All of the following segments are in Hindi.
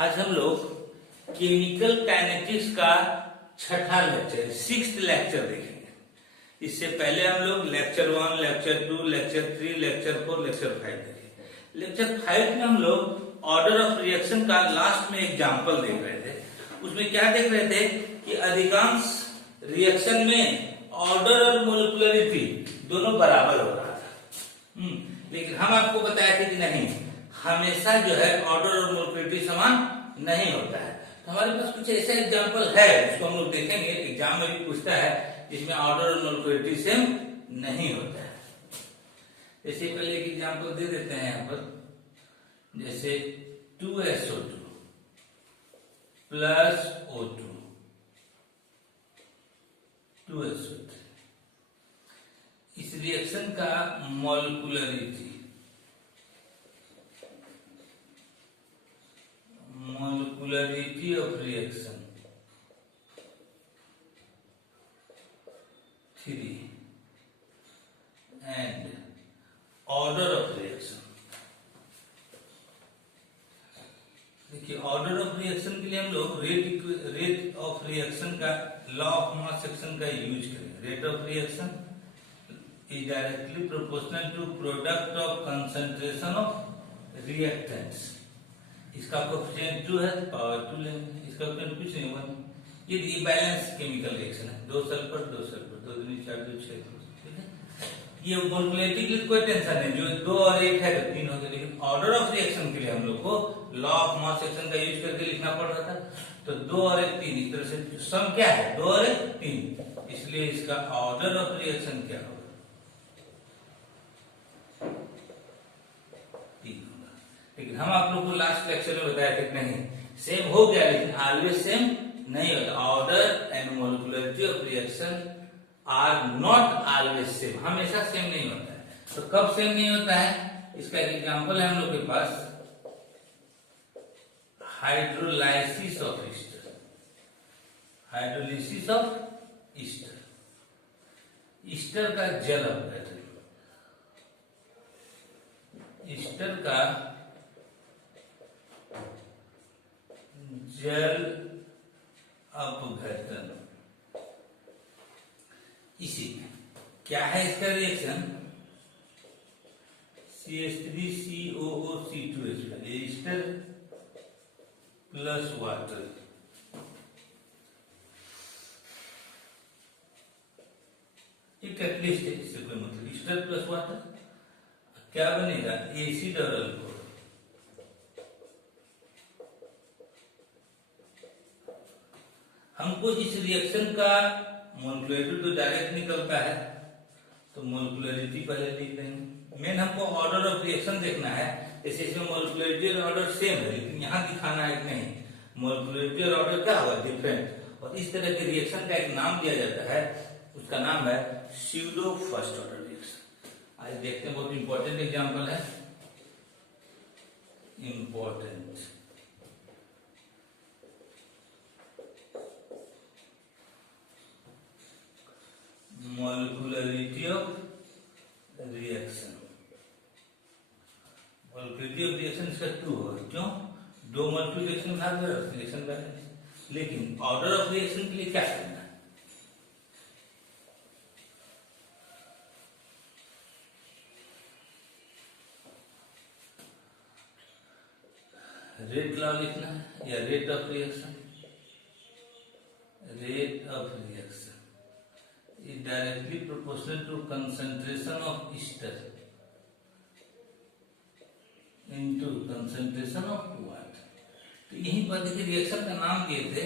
आज हम लोग केमिकल काइनेटिक्स का छठा लेक्चर, 6th लेक्चर देखेंगे। इससे पहले हम लोग lecture 1, lecture 2, lecture 3, lecture 4, lecture 5 देखे। लेक्चर 5 में हम लोग ऑर्डर ऑफ रिएक्शन का लास्ट में एग्जाम्पल देख रहे थे। उसमें क्या देख रहे थे कि अधिकांश रिएक्शन में ऑर्डर और मोलिकुलरिटी दोनों बराबर हो रहा था। लेकिन हम आपको बताए थे कि नहीं, हमेशा जो है ऑर्डर और मोलिकुलरिटी समान नहीं होता है। तो हमारे पास कुछ ऐसा एग्जाम्पल है, उसको हम लोग देखेंगे। एग्जाम में भी पूछता है जिसमें ऑर्डर और मोलिकुलरिटी सेम नहीं होता है। जैसे पहले एक एग्जाम्पल दे देते हैं यहाँ पर, जैसे 2SO2 प्लस O2 2SO3। इस रिएक्शन का molecularity of reaction 3 and order of reaction. देखिए, ऑर्डर ऑफ रिएक्शन के लिए हम लोग रेट ऑफ रिएक्शन का, लॉ ऑफ मास एक्शन का यूज करेंगे। Rate of reaction is directly proportional to product of concentration of reactants. इसका कोएफिशिएंट 2 है, पावर 2 लेंगे। इसका कोएफिशिएंट कुछ नहीं, 1। ये बैलेंस केमिकल रिएक्शन है, 2 सल्फर 2 सल्फर, 2 दूनी 4 2 6। ठीक है, ये मोलिकुलरिटी के लिए कोई टेंशन नहीं, जो 2 और 1 है तो 3 हो गया। लेकिन ऑर्डर ऑफ रिएक्शन के लिए हम लोग को लॉ ऑफ मास एक्शन का यूज करके लिखना पड़ रहा था। तो 2 और 1 3, इस तरह से सम क्या है, 2 और 1 3। इसलिए इसका ऑर्डर ऑफ रिएक्शन क्या होगा, 3 होगा। लेकिन हम आप लोग को लास्ट लेक्चर में बताया कि नहीं, सेम हो गया, लेकिन ऑलवेज सेम नहीं होता। Order and molecularity of reaction are not always same, हमेशा सेम नहीं होता है। तो कब सेम नहीं होता है, इसका एक एग्जांपल है हम लोग के पास, hydrolysis of ester. Hydrolysis of ester, ester का जल अपघटन, ईस्टर का जल अपघटन। इसी में क्या है इसका reaction, CH3COO-C2H5 Easter plus water. ये कैटलिस्ट है, इससे कोई मतलब, ईस्टर प्लस वाटर क्या बनेगा, एसिड और अल्कोहल। हमको इस रिएक्शन का मोलिकुलरिटी तो डायरेक्ट निकलता है, तो मोलिकुलरिटी पहले लिख देंगे। मेन हमको ऑर्डर ऑफ रिएक्शन देखना है। जैसे इसमें मोलिकुलरिटी और ऑर्डर सेम है, लेकिन यहाँ दिखाना है कि नहीं, मोलिकुलरिटी और ऑर्डर क्या होगा, डिफरेंट। और इस तरह के रिएक्शन का एक नाम दिया जाता है, उसका नाम है स्यूडो फर्स्ट ऑर्डर रिएक्शन। आज देखते हैं, बहुत इंपॉर्टेंट एग्जांपल है, important. Molecularity of reaction, molecularity of reaction इसका 2 होगा। क्यों, 2 मोलिक्यूल रिएक्शन भाग रहा है, रिएक्शन बैलेंस। लेकिन ऑर्डर ऑफ रिएक्शन के लिए क्या करना है, रेट लॉ लिखना है, या rate of reaction. Rate of reaction is directly proportional to concentration of ester into concentration of water। तो यही पर देखिए, रिएक्शन का नाम दिए थे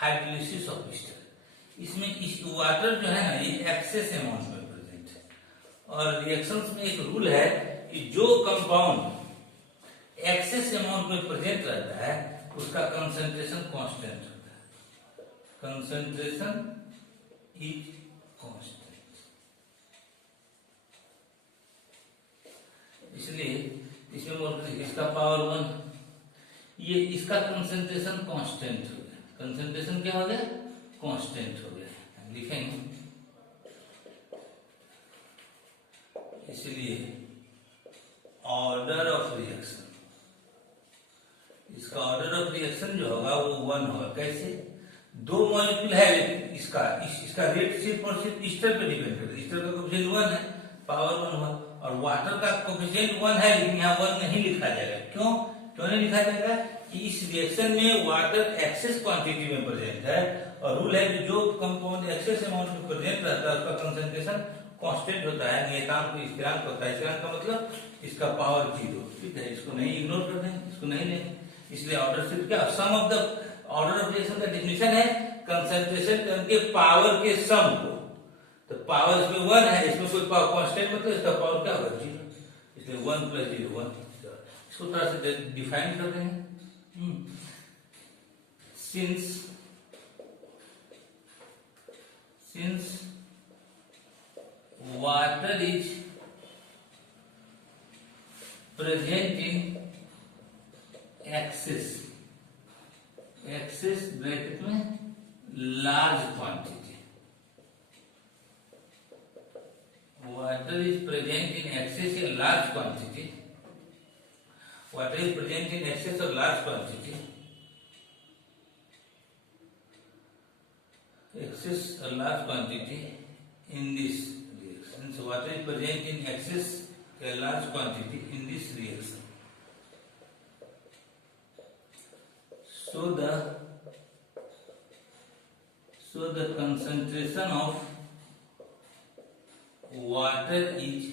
हाइड्रोलिसिस ऑफ ईस्टर। इसमें इस वाटर जो है ना, ये एक्सेस अमाउंट में प्रेजेंट है। और रिएक्शंस में एक रूल है कि जो कंपाउंड एक्सेस अमाउंट में प्रेजेंट रहता है उसका कंसंट्रेशन कांस्टेंट होता है। Concentration is constant. इसलिए इसमें इसका पावर 1, ये इसका कंसंट्रेशन कांस्टेंट हो गया। कंसंट्रेशन क्या हो गया, कांस्टेंट हो गया। लिखेंगे, इसलिए ऑर्डर ऑफ रिएक्शन, इसका इसका ऑर्डर ऑफ रिएक्शन जो होगा वो 1 होगा। कैसे? 2 मॉलिक्यूल है लेकिन इसका रेट सिर्फ और सिर्फ ईस्टर पे डिपेंड करता है। ईस्टर का कोफिशिएंट 1 है, पावर 1 हुआ, और वाटर का कोफिशिएंट 1 है लेकिन यहाँ 1 नहीं लिखा जाएगा। क्यों नहीं लिखा जाएगा? कि इस रिएक्शन में वाटर एक्सेस क्वांटिटी में प्रेजेंट है, और रूल है कि जो कंपाउंड एक्सेस अमाउंट में प्रेजेंट रहता है उसका कंसंट्रेशन कांस्टेंट होता है, नियतांक स्थिरांक होता है। स्थिरांक का मतलब इसका पावर 0। ठीक है, इसको नहीं इग्नोर कर दें, इसको नहीं लें। इसलिए ऑर्डर सिर्फ क्या, sum of the order of reaction का डेफिनेशन है कंसंट्रेशन टर्म के पावर के सम को। तो पावर इसमें 1 है, इसमें कोई पावर कांस्टेंट मतलब इसका पावर क्या होगा? 0। इसलिए 1 + 0 1। इसको थोड़ा सा डिफाइन करते हैं। since water is present in excess bracket में large quantity, water is present in excess in large quantity, water is present in excess of large quantity, excess a large quantity in this reaction. So water is present in excess a large quantity in this reaction. So the concentration of water is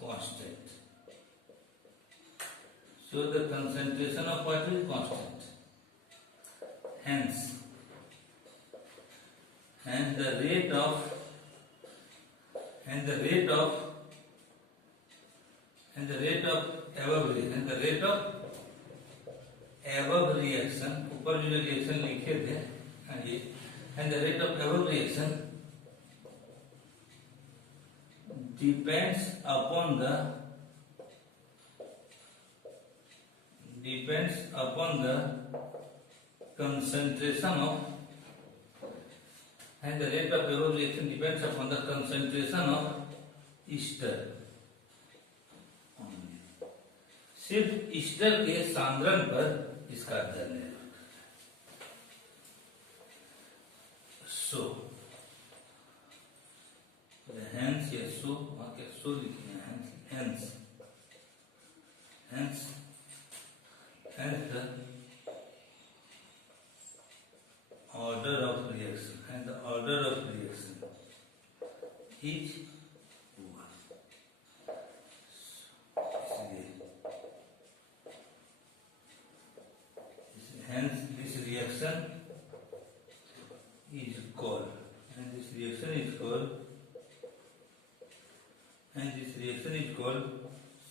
constant. So the concentration of water is constant. Hence the rate of above reaction, ऊपर जो रिएक्शन लिखे थे ये, and the rate of above reaction depends upon the concentration of, and the rate of above reaction depends upon the concentration of ester only. सिर्फ ईस्टर के सांद्रण पर इसका दर निर्भर करता है। सो hence या so, क्या so लिखे हैं, hence the order of reaction is 1. Hence this reaction is called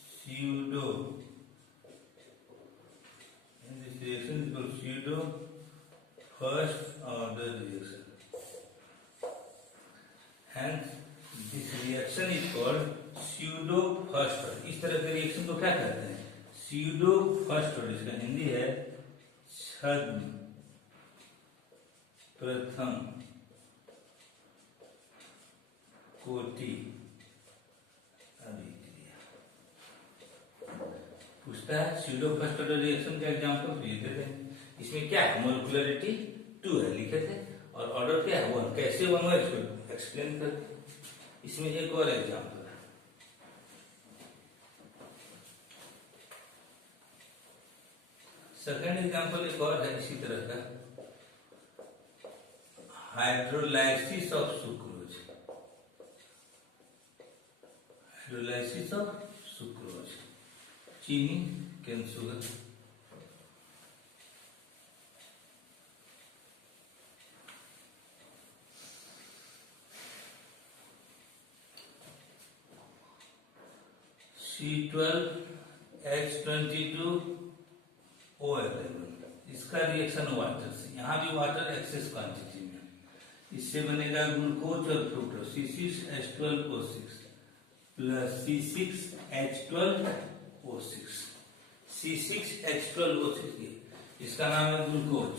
pseudo first order reaction. Hence this reaction is called pseudo first order. इस तरह के रिएक्शन को क्या कहते हैं? pseudo first order. इसका हिंदी है छद्म प्रथम कोटि अभिक्रिया। पूछता है pseudo first order रिएक्शन का एग्जांपल तो ये देते हैं। इसमें क्या है? मोलिकुलरिटी 2 है लिखे थे, और ऑर्डर क्या है? 1। कैसे 1 हुआ इसको एक्सप्लेन करते। इसमें एक और एग्जांपल है, सेकंड एग्जांपल एक और है इसी तरह का, हाइड्रोलाइसिस ऑफ सुक्रोज। चीनी कैन शुगर। C12H22O11, इसका रिएक्शन वाटर से, यहाँ भी वाटर एक्सेस क्वांटिटी में, इससे बनेगा ग्लूकोज और fructose, C6H12O6 plus C6H12O6। C6H12O6 इसका नाम है ग्लूकोज।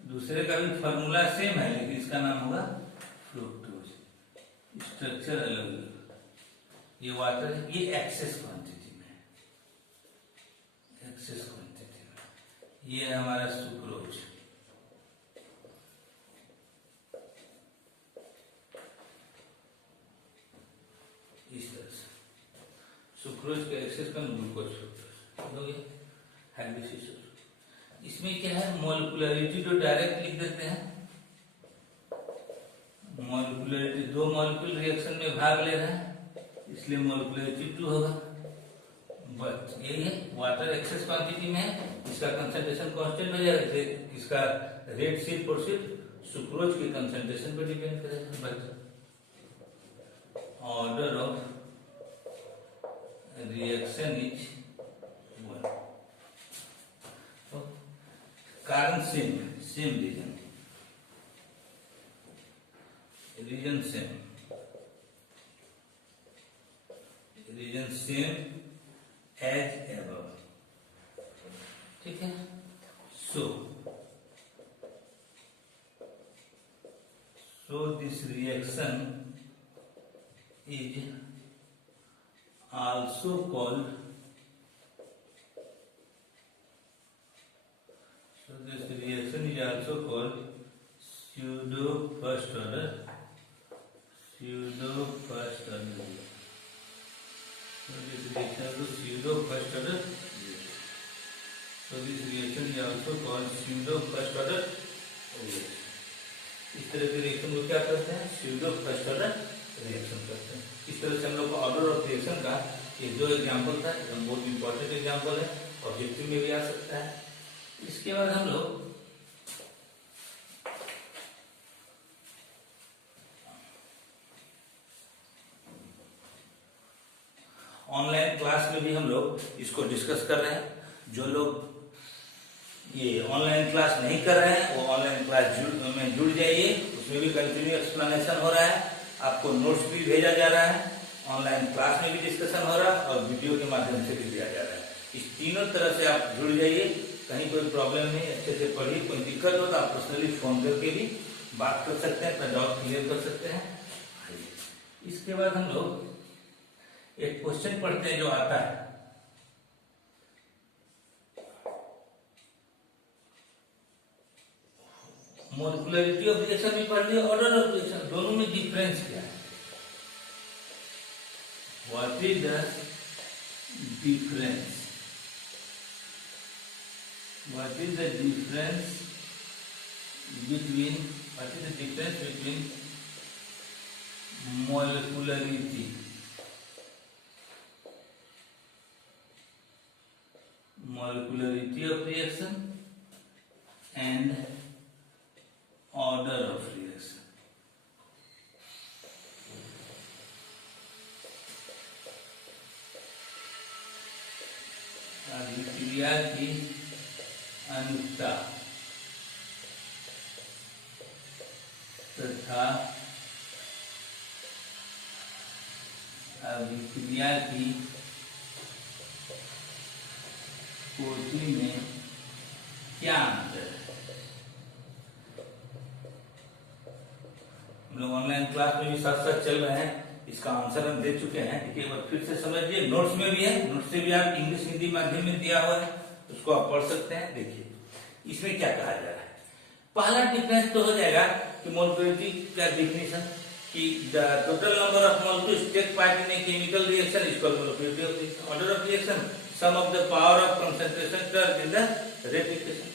दूसरे का भी फॉर्मूला सेम है लेकिन इसका नाम होगा फ्रुक्टोज। स्ट्रक्चर अलग अलग। ये वाटर ये एक्सेस क्वांटिटी में, ये है हमारा सुक्रोज। इस तरह से सुक्रोज का एक्सेस का ग्लूकोज हो गया हाइड्रोसिस। इसमें क्या है, मॉलिक्यूलरिटी तो डायरेक्ट लिख देते हैं। मॉलिक्यूलरिटी, दो मॉलिक्यूल रिएक्शन में भाग ले रहे हैं इसलिए मॉलिक्यूलरिटी 2 होगा। बट यही है, वाटर एक्सेस क्वांटिटी में है, इसका कंसंट्रेशन कांस्टेंट हो जाएगा। इसका रेट सीड प्रोसीड सुक्रोज की कंसंट्रेशन पर डिपेंड करेगा। But order of reaction is 1। तो कारण same reason same as above. ठीक है। So this reaction is also called, so this reaction is also called pseudo first order reaction. So this reaction is pseudo first order reaction. So this reaction is also called pseudo first order reaction. इस तरह के रिएक्शन को क्या करते हैं, pseudo first order रिएक्शन करते हैं। इस तरह से हम लोग ऑर्डर ऑफ रिएक्शन का ये जो एग्जांपल था एकदम बहुत इंपॉर्टेंट एग्जांपल है, ऑब्जेक्टिव में भी आ सकता है। इसके बाद हम लोग ऑनलाइन क्लास में भी हम लोग इसको डिस्कस कर रहे हैं। जो लोग ये ऑनलाइन क्लास नहीं कर रहे हैं वो ऑनलाइन क्लास में जुड़ जाइए, उसमें भी कंटिन्यू एक्सप्लेनेशन हो रहा है, आपको नोट्स भी भेजा जा रहा है, ऑनलाइन क्लास में भी डिस्कशन हो रहा है और वीडियो के माध्यम से भी दिया जा रहा है। इस तीनों तरह से आप जुड़ जाइए, कहीं कोई प्रॉब्लम नहीं, अच्छे से पढ़िए। कोई दिक्कत हो तो आप पर्सनली फोन करके भी बात कर सकते हैं, अपना डाउट क्लियर कर सकते हैं। इसके बाद हम लोग एक क्वेश्चन पढ़ते हैं जो आता है, मॉलिक्यूलरिटी ऑफ रिएक्शन भी पढ़ लिया, ऑर्डर ऑफ रिएक्शन, दोनों में डिफरेंस क्या है, what is the difference, what is the difference between molecularity of reaction and order of reaction. अभिक्रिया की अनुक्ता तथा अभिक्रिया की कोटि में क्या अंतर है। हम लोग ऑनलाइन क्लास में भी साथ साथ चल रहे हैं, इसका आंसर हम दे चुके हैं। ठीक है, एक बार फिर से समझिए, नोट्स में भी है, नोट्स से भी आप इंग्लिश हिंदी माध्यम में दिया हुआ है, उसको आप पढ़ सकते हैं। देखिए इसमें क्या कहा जा रहा है। पहला डिफरेंस तो हो जाएगा कि मोलिक्युलरिटी का डिफिनेशन कि the total number of molecules take part in a chemical reaction is called molecularity of reaction. Order of reaction sum of the power of concentration terms in the rate equation.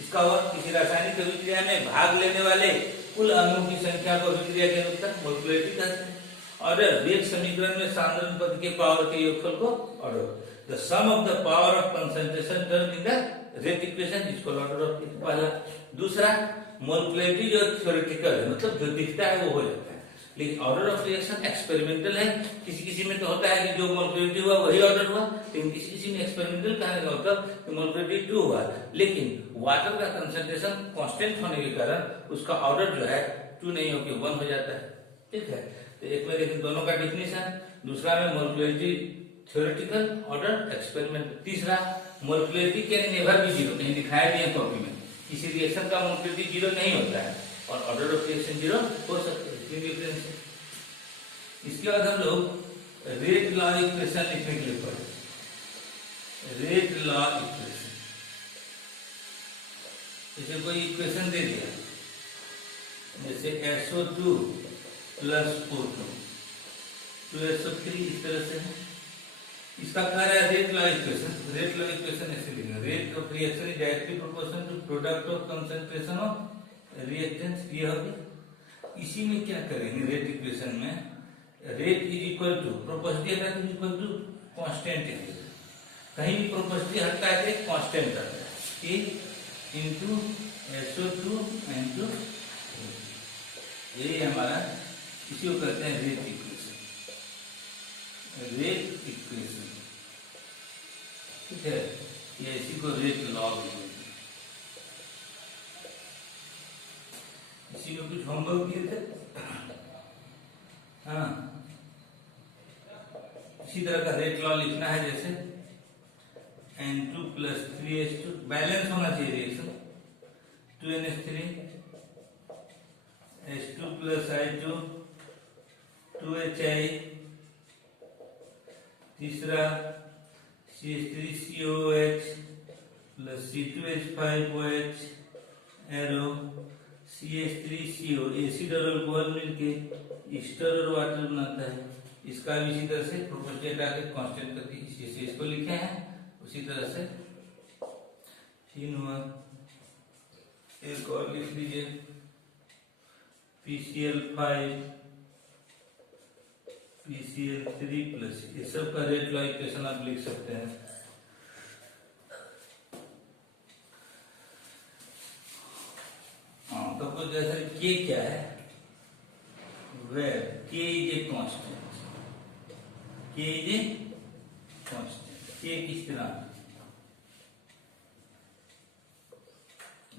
इसका अर्थ किसी रासायनिक अभिक्रिया में भाग लेने वाले कुल अणुओं की संख्या को अभिक्रिया के अनुसार मोलिक्युलरिटी कहते हैं। ऑर्डर वेग समीकरण में सांद्रण पद के पावर के योगफल को order, the sum of the power of concentration term in the rate equation is called order of reaction. पहला। दूसरा, मोलिक्युलरिटी जो थ्योरेटिकल है, मतलब जो दिखता है वो हो जाता है, लेकिन ऑर्डर ऑफ रिएक्शन एक्सपेरिमेंटल है। किसी किसी में तो होता है कि जो मोलिक्युलरिटी हुआ वही ऑर्डर हुआ, लेकिन किसी किसी में एक्सपेरिमेंटल कहने का मतलब कि मोलिक्युलरिटी 2 हुआ, लेकिन वाटर का कंसंट्रेशन कांस्टेंट होने के कारण उसका ऑर्डर जो है 2 नहीं होकर 1 हो जाता है। ठीक है, तो एक में लेकिन दोनों का डिफिनेशन, दूसरा में मोलिक्युलरिटी थ्योरेटिकल, ऑर्डर एक्सपेरिमेंटल। तीसरा, मोलिक्युलरिटी कैन नेवर बी जीरो, कहीं दिखाया नहीं है कॉपी में, किसी रिएक्शन का मोलिक्युलरिटी 0 नहीं होता है और ऑर्डर ऑफ रिएक्शन 0 हो सकता है। डिफरेंस है। इसके बाद हम लोग रेट लॉ इक्वेशन लिखने के लिए पढ़े। रेट लॉ इक्वेशन, जैसे कोई इक्वेशन दे दिया, जैसे SO2 प्लस O2 2SO3, इस तरह से है। इसका कह रहा है rate law equation. Rate law equation ऐसे लिखना, rate of reaction is directly proportional to product of concentration of reactants. ये हो गया। इसी में क्या करेंगे, रेट इक्वेशन में rate is equal to proportional हटा तो इक्वल टू कांस्टेंट। कहीं भी प्रोपोर्शनल हटता है तो एक कांस्टेंट आता है, कि इनटू SO2 इनटू, ये हमारा इसी को कहते हैं रेट इक्वेशन। रेट इक्वेशन, ठीक है, या इसी को रेट लॉ भी बोलते हैं। इसी में कुछ होमवर्क किए थे, हाँ, इसी तरह का रेट लॉ लिखना है। जैसे N2 प्लस 3H2, बैलेंस होना चाहिए reaction, 2NH3 H2 plus I2 2HI, तीसरा CH3COOH plus C2H5OH arrow CH3CO, acid और अल्कोहल मिलके ईस्टर और वाटर बनाता है। इसका भी इसी तरह से प्रोपोर्शनल आके कांस्टेंट करके इसी इसको लिखे हैं, उसी तरह से फिर हुआ। एक और लिख लीजिए PCl5 PCl3 प्लस, ये सब का रेट लॉ इक्वेशन आप लिख सकते हैं। हाँ, तो कुछ जैसे K क्या है, where K is a constant, K is a constant, K किस तरह,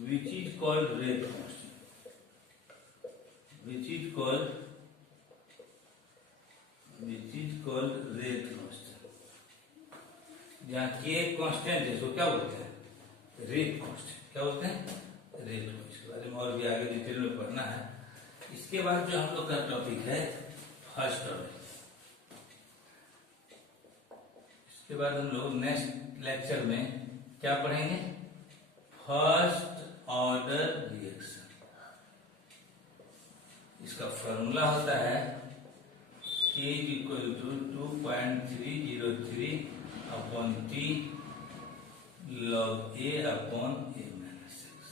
which is called rate constant, which is called rate constant। जहाँ K कांस्टेंट है, इसको क्या बोलते हैं, रेट कांस्टेंट। क्या बोलते हैं, रेट कांस्टेंट। इसके बारे में और भी आगे डिटेल में पढ़ना है। इसके बाद जो हम लोग का टॉपिक है फर्स्ट ऑर्डर। इसके बाद हम लोग नेक्स्ट लेक्चर में क्या पढ़ेंगे, फर्स्ट ऑर्डर रिएक्शन। इसका फॉर्मूला होता है K equal to 2.303 upon T log A upon A minus x.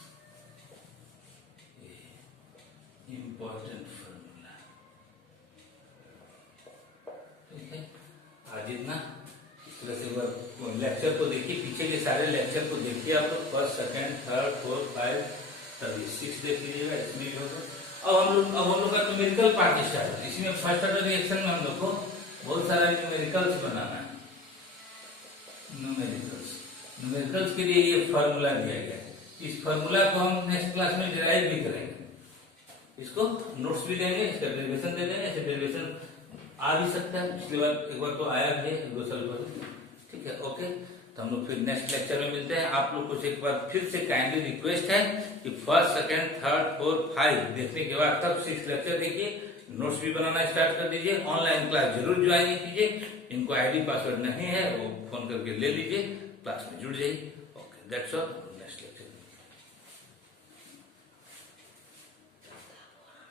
Important formula, ठीक है। आज इतना। इस तरह से लेक्चर को देखिए, पीछे के सारे लेक्चर को देखिए आप लोग, फर्स्ट सेकेंड थर्ड फोर्थ 5 तभी 6 देख लीजिएगा, इसमें भी होगा। अब हम लोग का न्यूमेरिकल पार्ट स्टार्ट है। इसमें फर्स्ट ऑर्डर रिएक्शन में हम लोग को बहुत सारा न्यूमेरिकल्स बनाना है। न्यूमेरिकल्स के लिए ये फॉर्मूला दिया गया है। इस फॉर्मूला को हम नेक्स्ट क्लास में डिराइव भी करेंगे, इसको नोट्स भी देंगे, इसका डेरिवेशन दे देंगे। ऐसे डेरिवेशन आ भी सकता है, पिछली बार एक बार तो आया भी है 2 साल पहले, ठीक है। ओके, तो हम लोग फिर नेक्स्ट लेक्चर में मिलते हैं। आप लोग को एक बार फिर से काइंडली रिक्वेस्ट है कि फर्स्ट सेकेंड थर्ड फोर्थ 5 देखने के बाद तब 6 लेक्चर देखिए, नोट्स भी बनाना स्टार्ट कर दीजिए। ऑनलाइन क्लास जरूर ज्वाइन कीजिए। इनको आईडी पासवर्ड नहीं है वो फोन करके ले लीजिए, क्लास में जुड़ जाइए। Okay, that's all.